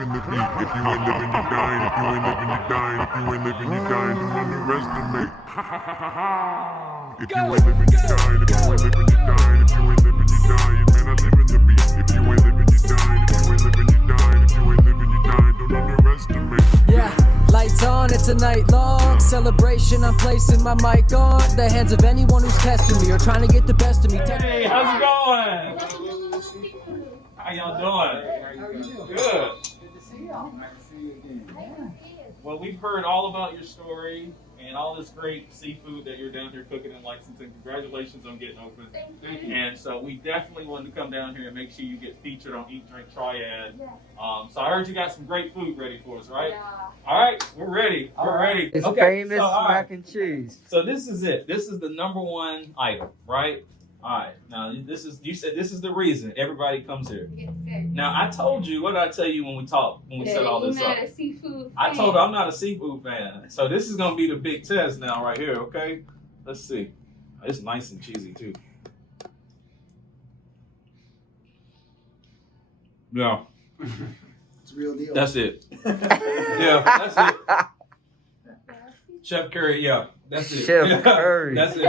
living the beat. If you ain't living, you dying. If you ain't living, you dying. If you ain't living, you dying. Don't underestimate. If you ain't living, you dying. If you ain't living, you dying. If you ain't living, you dying. Man, I live in the beat. If you ain't living, you dying. If you ain't living, you dying. If you ain't living, you dying. Don't underestimate. Yeah, lights on, it's a night long celebration. I'm placing my mic on the hands of anyone who's testing me or trying to get the best of me. Hey, how's it going? How y'all doing? Good. Good to see y'all. Nice to see you again. Well, we've heard all about your story and all this great seafood that you're down here cooking in Lexington. Congratulations on getting open. Thank you. And so we definitely wanted to come down here and make sure you get featured on Eat, Drink, Triad. So I heard you got some great food ready for us, right? Yeah. All right, we're ready. We're ready. It's Okay, famous so, all right. mac and cheese. So this is it. This is the number one item, right? All right. Now this is, you said this is the reason everybody comes here. Now I told you, what did I tell you when we talked, when we set all this You're up? not a seafood I fan. told her I'm not a seafood fan. So this is gonna be the big test now right here, okay? Let's see. It's nice and cheesy too. Yeah, It's a real deal. that's it. Yeah, that's it. Chef Curry, yeah, that's it. Chef Curry. That's it.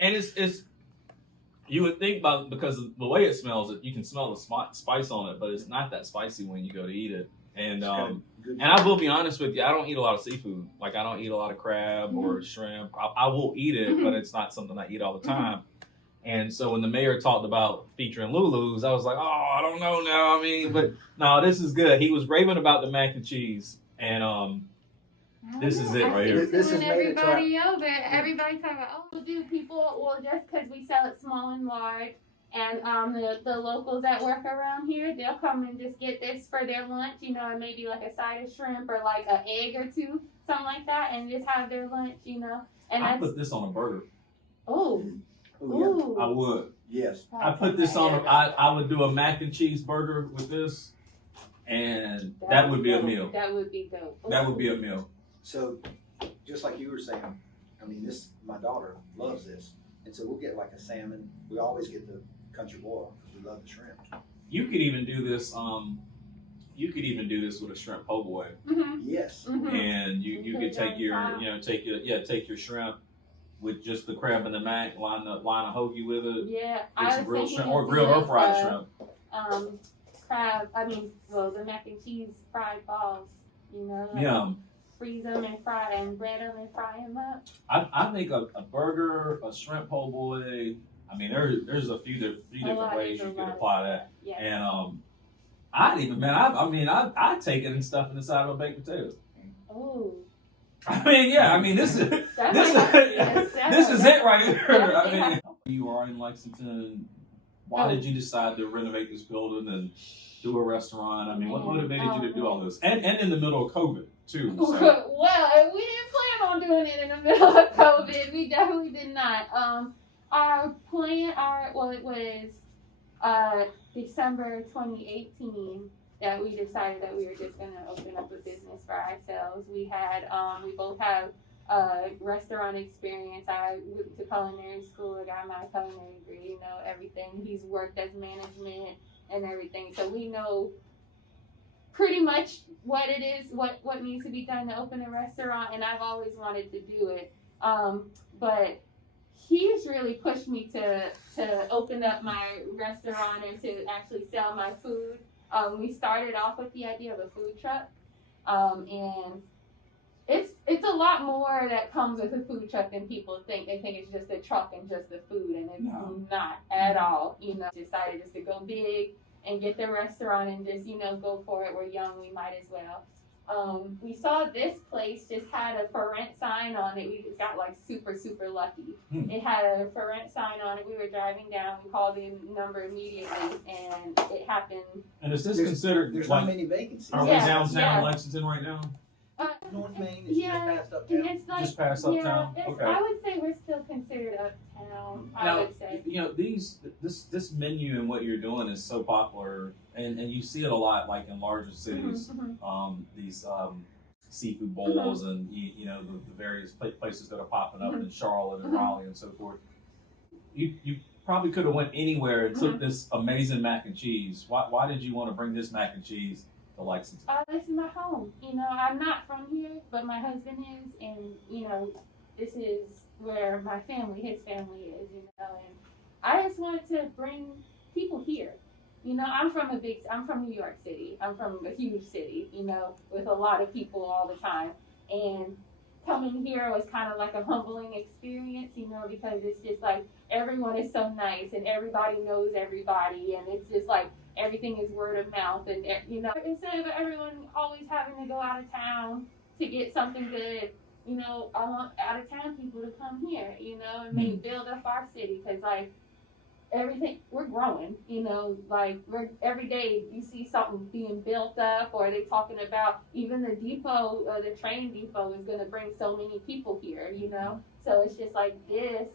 And it's you would think about, because of the way it smells, you can smell the spice on it, but it's not that spicy when you go to eat it. And and I will be honest with you, I don't eat a lot of seafood. Like I don't eat a lot of crab or shrimp. I will eat it, but it's not something I eat all the time. And so when the mayor talked about featuring Lulu's, I was like, oh, I don't know now. I mean, but no, this is good. He was raving about the mac and cheese, and this is it right here. This is When made it to our- everybody over, everybody talking about, oh, do people, well, just because we sell it small and large, and the locals that work around here, they'll come and just get this for their lunch, you know, and maybe like a side of shrimp or like an egg or two, something like that, and just have their lunch, you know. And I that's, put this on a burger. oh, ooh. I would. Yes. I put this on. I would do a mac and cheese burger with this, and that would be a meal. That would be dope. That would be a meal. So, just like you were saying, I mean, my daughter loves this, and so we'll get like a salmon. We always get the country boil because we love the shrimp. You could even do this. You could even do this with a shrimp po' boy, Yes. and you could take your take your shrimp with just the crab and the mac, line a hoagie with it. Yeah, Get some grilled shrimp or grilled or fried shrimp. Crab. The mac and cheese fried balls. You know. Like, Yum. freeze them and fry and bread them and fry them up. I make a burger, a shrimp po' boy. I mean, there's a few different ways you could apply that. Yes. And I'd take it and stuff it inside of a baked potato. Oh. I mean, yeah. I mean, this is it right here. I mean, you are in Lexington. Why did you decide to renovate this building and do a restaurant? I mean, what motivated you to do all this? And in the middle of COVID too. So. Well, we didn't plan on doing it in the middle of COVID. We definitely did not. It was December 2018 that we decided that we were just gonna open up a business for ourselves. We both have restaurant experience. I went to culinary school. I got my culinary degree. You know everything. He's worked as management and everything, so we know pretty much what it is, what needs to be done to open a restaurant, and I've always wanted to do it. But he's really pushed me to open up my restaurant and to actually sell my food. We started off with the idea of a food truck, and it's a lot more that comes with a food truck than people think. They think it's just a truck and just the food, and it's not at all. You know, decided just to go big and get the restaurant and just, you know, go for it. We're young, we might as well. We saw this place just had a for rent sign on it. We just got like super, super lucky. It had a for rent sign on it. We were driving down, we called the number immediately, and it happened. And is this considered There's like, not many vacancies. are we downtown Lexington right now? North Main is just past uptown. It's like, Just past uptown? Okay. I would say we're still considered uptown. I Now, would say. you know, this menu and what you're doing is so popular, and you see it a lot, like in larger cities. These seafood bowls and you know the various places that are popping up in Charlotte and Raleigh and so forth. You probably could have went anywhere and took this amazing mac and cheese. Why did you want to bring this mac and cheese Lexington? This is my home. You know, I'm not from here, but my husband is, and you know, this is where my family, his family is. You know, and I just wanted to bring people here. You know, I'm from New York City. I'm from a huge city. You know, with a lot of people all the time, and coming here was kind of like a humbling experience. You know, because it's just like everyone is so nice and everybody knows everybody, and it's just like everything is word of mouth, and you know, instead of everyone always having to go out of town to get something good, you know, I want out of town people to come here, you know, and build up our city, because like everything, we're growing, you know, like every day you see something being built up, or they talking about even the depot, the train depot is going to bring so many people here, you know, so it's just like this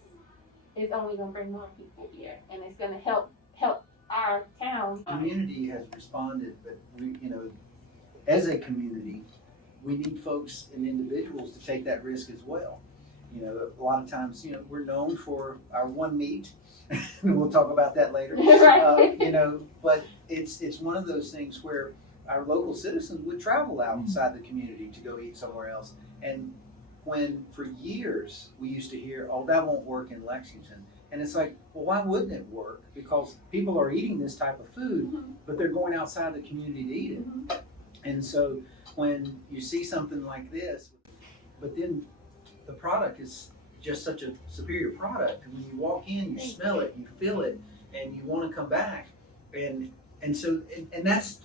is only going to bring more people here, and it's going to help our town. The community has responded, but we, you know, as a community, we need folks and individuals to take that risk as well. You know, a lot of times, you know, we're known for our one meat, and we'll talk about that later. Right. You know, but it's one of those things where our local citizens would travel outside the community to go eat somewhere else. And when for years we used to hear, oh, that won't work in Lexington. And it's like, well, why wouldn't it work? Because people are eating this type of food, but they're going outside the community to eat it. And so when you see something like this, but then the product is just such a superior product, and when you walk in, you smell it, you feel it, and you want to come back. And so that's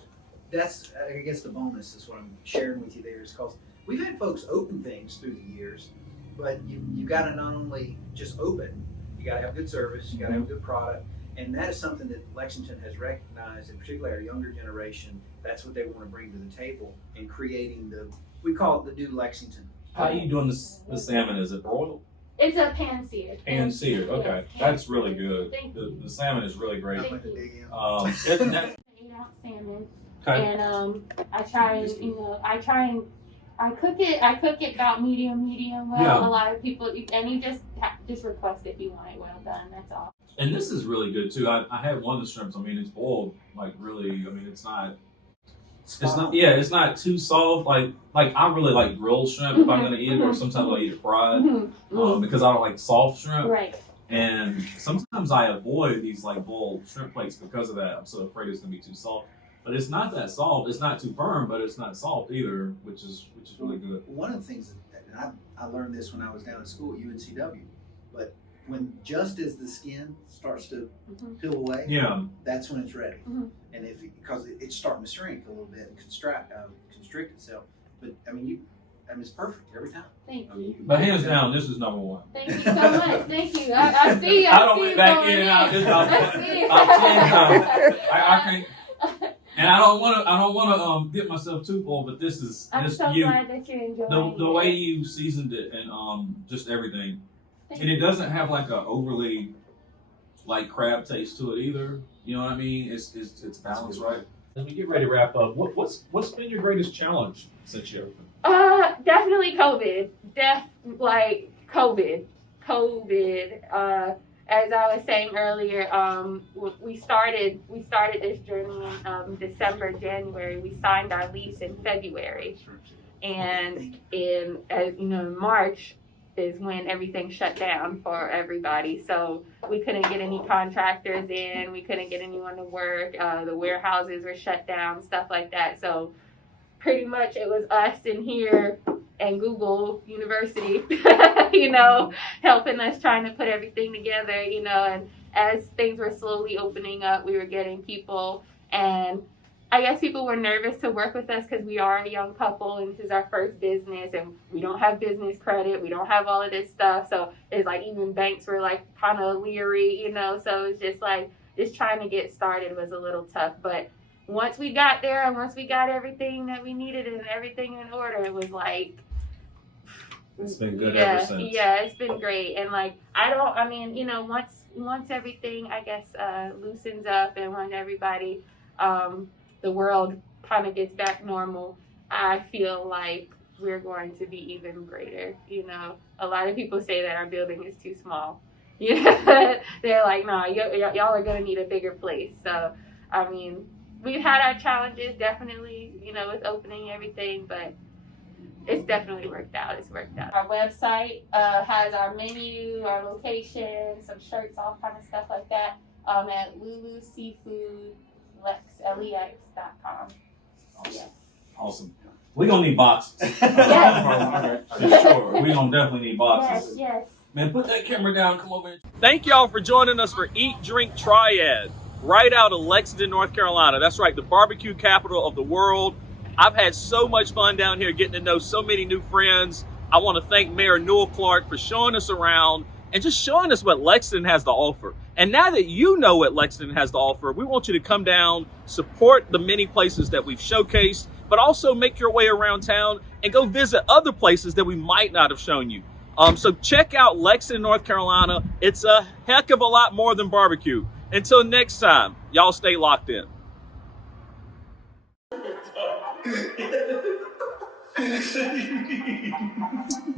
I guess the bonus is what I'm sharing with you there, is because we've had folks open things through the years, but you got to not only just open, you got to have good service, you got to have a good product, and that is something that Lexington has recognized, and particularly our younger generation. That's what they want to bring to the table in creating we call it the new Lexington. How are you doing the salmon? Is it broiled? It's a pan-seared. Pan-seared, okay. Yes. That's really good. Thank The salmon is really great. Thank you. Isn't that, 8-ounce salmon, okay. and I try and I cook it about medium well. Yeah. A lot of people, and you just request if you want it well done. That's all. And this is really good too. I had one of the shrimps. I mean, it's boiled like really. I mean, it's not. It's not too soft. Like I really like grilled shrimp if I'm gonna eat it, or sometimes I eat it fried because I don't like soft shrimp. Right. And sometimes I avoid these like boiled shrimp plates because of that. I'm so afraid it's gonna be too soft. But it's not that soft. It's not too firm, but it's not soft either, which is really good. One of the things that I learned this when I was down at school at UNCW, but when just as the skin starts to peel away, that's when it's ready. And because it's starting to shrink a little bit and constrict itself. But I mean, it's perfect every time. Thank you. But hands down, this is number one. Thank you so much. Thank you. I see. I don't went back in and out. I can't. And I don't want to get myself too full, but this is I'm just so you. glad that you're enjoying The way you seasoned it and just everything, and it doesn't have like a overly like crab taste to it either. You know what I mean? It's balanced right. As we get ready to wrap up, what's been your greatest challenge since you opened? Definitely COVID. COVID. As I was saying earlier, we started this journey in December, January. We signed our lease in February, and in March is when everything shut down for everybody. So we couldn't get any contractors in. We couldn't get anyone to work. The warehouses were shut down, stuff like that. So pretty much it was us in here and Google University, helping us, trying to put everything together, and as things were slowly opening up, we were getting people, and I guess people were nervous to work with us because we are a young couple and this is our first business and we don't have business credit. We don't have all of this stuff. So it's like even banks were like kind of leery, so it's just like just trying to get started was a little tough. But once we got there and once we got everything that we needed and everything in order, it was like, it's been good ever since. Yeah, it's been great. And like, once everything, I guess, loosens up and when everybody, the world kind of gets back normal, I feel like we're going to be even greater. A lot of people say that our building is too small. They're like, no, y'all are going to need a bigger place. So, we've had our challenges, definitely, you know, with opening everything, but it's definitely worked out. It's worked out. Our website has our menu, our location, some shirts, all kind of stuff like that at luluseafoodlex.com. Awesome. Yeah. Awesome. We're going to need boxes. Yes. Sure. We're going to definitely need boxes. Yes. Man, put that camera down. Come over. Thank y'all for joining us for Eat, Drink, Triad, right out of Lexington, North Carolina. That's right, the barbecue capital of the world. I've had so much fun down here getting to know so many new friends. I want to thank Mayor Newell Clark for showing us around and just showing us what Lexington has to offer. And now that you know what Lexington has to offer, we want you to come down, support the many places that we've showcased, but also make your way around town and go visit other places that we might not have shown you. So check out Lexington, North Carolina. It's a heck of a lot more than barbecue. Until next time, y'all stay locked in.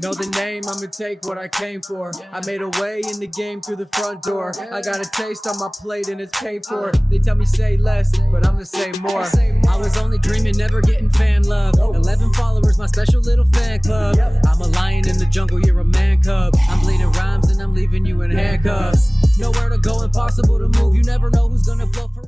Know the name, I'ma take what I came for. I made a way in the game through the front door. I got a taste on my plate and it's paid for. They tell me say less, but I'ma say more. I was only dreaming, never getting fan love. 11 followers, my special little fan club. I'm a lion in the jungle, you're a man cub. I'm bleeding rhymes and I'm leaving you in handcuffs. Nowhere to go, impossible to move. You never know who's gonna blow for